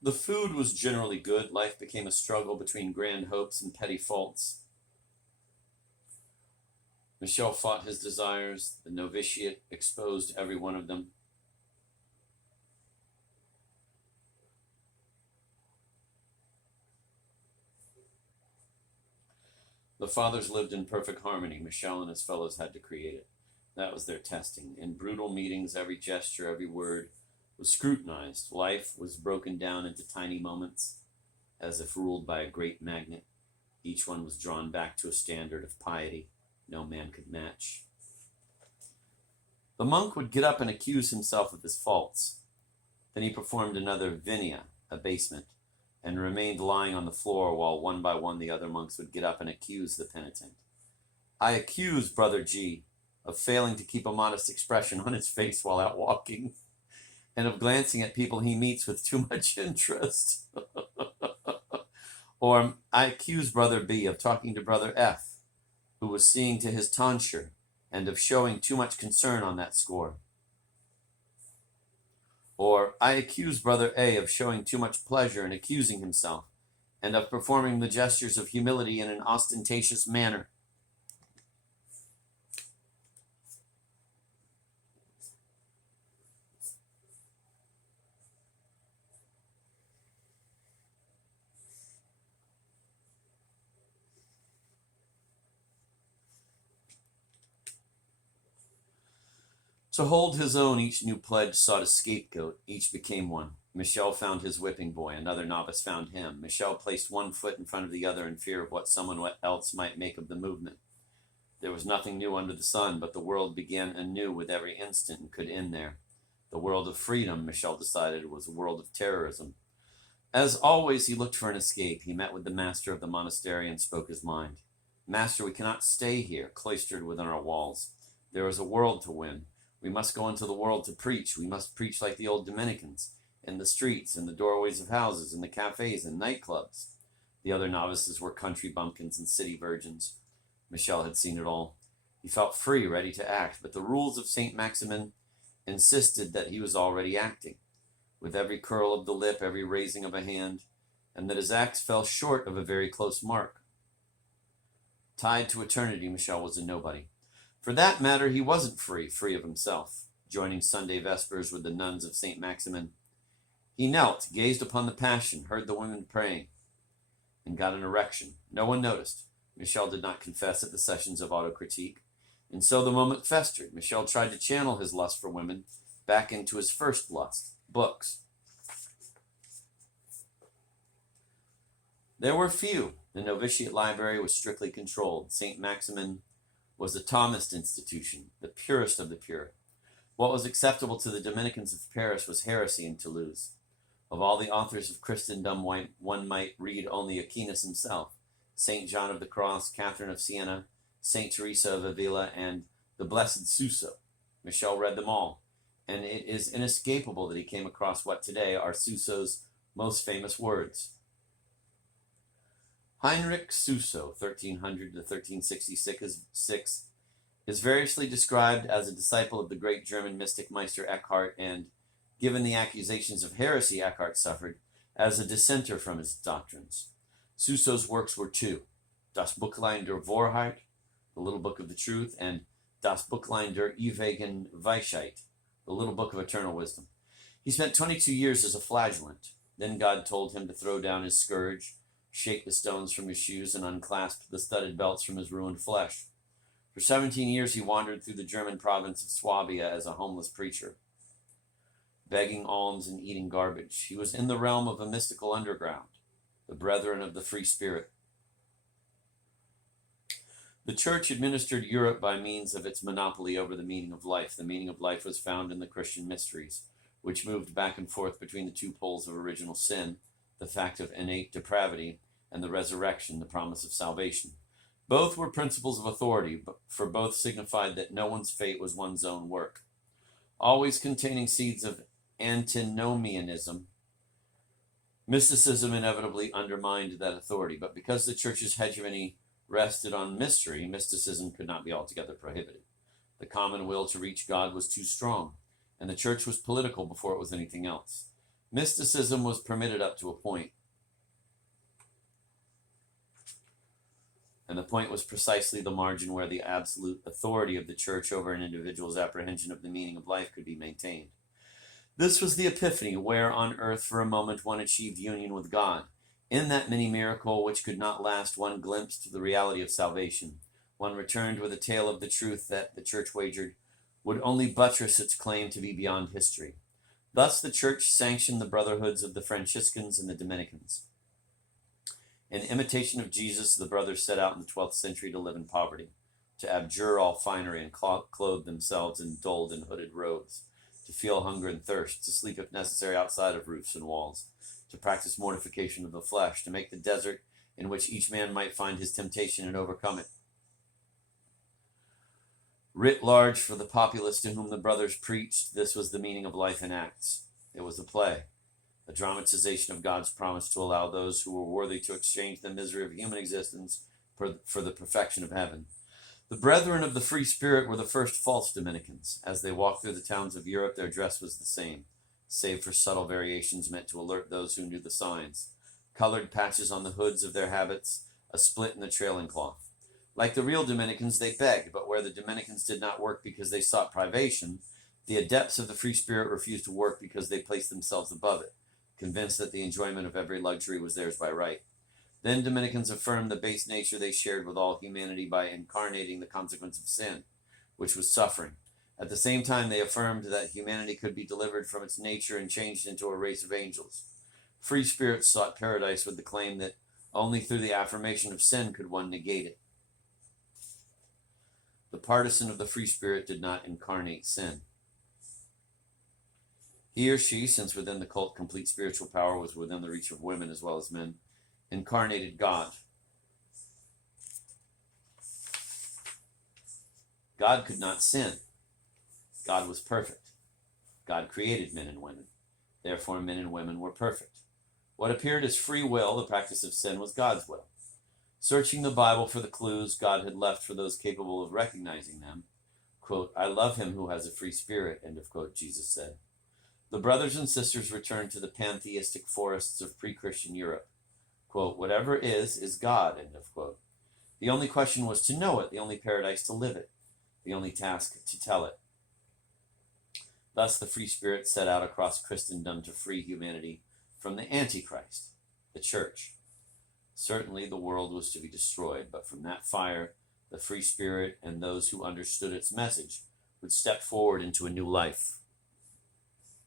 The food was generally good. Life became a struggle between grand hopes and petty faults. Michel fought his desires. The novitiate exposed every one of them. The fathers lived in perfect harmony. Michel and his fellows had to create it. That was their testing. In brutal meetings, every gesture, every word was scrutinized. Life was broken down into tiny moments, as if ruled by a great magnet. Each one was drawn back to a standard of piety no man could match. The monk would get up and accuse himself of his faults. Then he performed another vinaya, abasement, and remained lying on the floor while one by one the other monks would get up and accuse the penitent. I accuse Brother G of failing to keep a modest expression on his face while out walking, and of glancing at people he meets with too much interest. Or I accuse Brother B of talking to Brother F, who was seeing to his tonsure, and of showing too much concern on that score. Or I accuse Brother A of showing too much pleasure in accusing himself, and of performing the gestures of humility in an ostentatious manner. To hold his own, each new pledge sought a scapegoat. Each became one. Michel found his whipping boy. Another novice found him. Michel placed one foot in front of the other in fear of what someone else might make of the movement. There was nothing new under the sun, but the world began anew with every instant and could end there. The world of freedom, Michel decided, was a world of terrorism. As always, he looked for an escape. He met with the master of the monastery and spoke his mind. Master, we cannot stay here, cloistered within our walls. There is a world to win. We must go into the world to preach. We must preach like the old Dominicans, in the streets, in the doorways of houses, in the cafes and nightclubs. The other novices were country bumpkins and city virgins. Michel had seen it all. He felt free, ready to act, but the rules of St. Maximin insisted that he was already acting, with every curl of the lip, every raising of a hand, and that his acts fell short of a very close mark. Tied to eternity, Michel was a nobody. For that matter, he wasn't free of himself. Joining Sunday vespers with the nuns of St. Maximin, he knelt, gazed upon the Passion, heard the women praying, and got an erection. No one noticed. Michel did not confess at the sessions of autocritique, and so the moment festered. Michel tried to channel his lust for women back into his first lust, books. There were few. The novitiate library was strictly controlled. St. Maximin was a Thomist institution, the purest of the pure. What was acceptable to the Dominicans of Paris was heresy in Toulouse. Of all the authors of Christendom, one might read only Aquinas himself, St. John of the Cross, Catherine of Siena, St. Teresa of Avila, and the Blessed Suso. Michel read them all, and it is inescapable that he came across what today are Suso's most famous words. Heinrich Suso, 1300 to 1366, is variously described as a disciple of the great German mystic Meister Eckhart, and, given the accusations of heresy Eckhart suffered, as a dissenter from his doctrines. Suso's works were two: Das Buchlein der Wahrheit, the Little Book of the Truth, and Das Buchlein der Ewigen Weisheit, the Little Book of Eternal Wisdom. He spent 22 years as a flagellant. Then God told him to throw down his scourge, shake the stones from his shoes, and unclasp the studded belts from his ruined flesh. For 17 years he wandered through the German province of Swabia as a homeless preacher, begging alms and eating garbage. He was in the realm of a mystical underground, the Brethren of the Free Spirit. The Church administered Europe by means of its monopoly over the meaning of life. The meaning of life was found in the Christian mysteries, which moved back and forth between the two poles of original sin, the fact of innate depravity, and the resurrection, the promise of salvation. Both were principles of authority, for both signified that no one's fate was one's own work. Always containing seeds of antinomianism, mysticism inevitably undermined that authority, but because the Church's hegemony rested on mystery, mysticism could not be altogether prohibited. The common will to reach God was too strong, and the Church was political before it was anything else. Mysticism was permitted up to a point, and the point was precisely the margin where the absolute authority of the church over an individual's apprehension of the meaning of life could be maintained. This was the epiphany, where on earth for a moment one achieved union with God. In that mini miracle, which could not last, one glimpsed the reality of salvation. One returned with a tale of the truth that the church wagered would only buttress its claim to be beyond history. Thus the church sanctioned the brotherhoods of the Franciscans and the Dominicans. In imitation of Jesus, the brothers set out in the 12th century to live in poverty, to abjure all finery and clothe themselves in dulled and hooded robes, to feel hunger and thirst, to sleep if necessary outside of roofs and walls, to practice mortification of the flesh, to make the desert in which each man might find his temptation and overcome it. Writ large for the populace to whom the brothers preached, this was the meaning of life in Acts. It was a play, a dramatization of God's promise to allow those who were worthy to exchange the misery of human existence for the perfection of heaven. The brethren of the free spirit were the first false Dominicans. As they walked through the towns of Europe, their dress was the same, save for subtle variations meant to alert those who knew the signs. Colored patches on the hoods of their habits, a split in the trailing cloth. Like the real Dominicans, they begged, but where the Dominicans did not work because they sought privation, the adepts of the free spirit refused to work because they placed themselves above it, convinced that the enjoyment of every luxury was theirs by right. Then Dominicans affirmed the base nature they shared with all humanity by incarnating the consequence of sin, which was suffering. At the same time, they affirmed that humanity could be delivered from its nature and changed into a race of angels. Free spirits sought paradise with the claim that only through the affirmation of sin could one negate it. The partisan of the free spirit did not incarnate sin. He or she, since within the cult complete spiritual power was within the reach of women as well as men, incarnated God. God could not sin. God was perfect. God created men and women. Therefore, men and women were perfect. What appeared as free will, the practice of sin, was God's will. Searching the Bible for the clues God had left for those capable of recognizing them, quote, "I love him who has a free spirit," end of quote, Jesus said. The brothers and sisters returned to the pantheistic forests of pre-Christian Europe. Quote, "Whatever is God," end of quote. The only question was to know it, the only paradise to live it, the only task to tell it. Thus the free spirit set out across Christendom to free humanity from the Antichrist, the church. Certainly the world was to be destroyed, but from that fire, the free spirit and those who understood its message would step forward into a new life.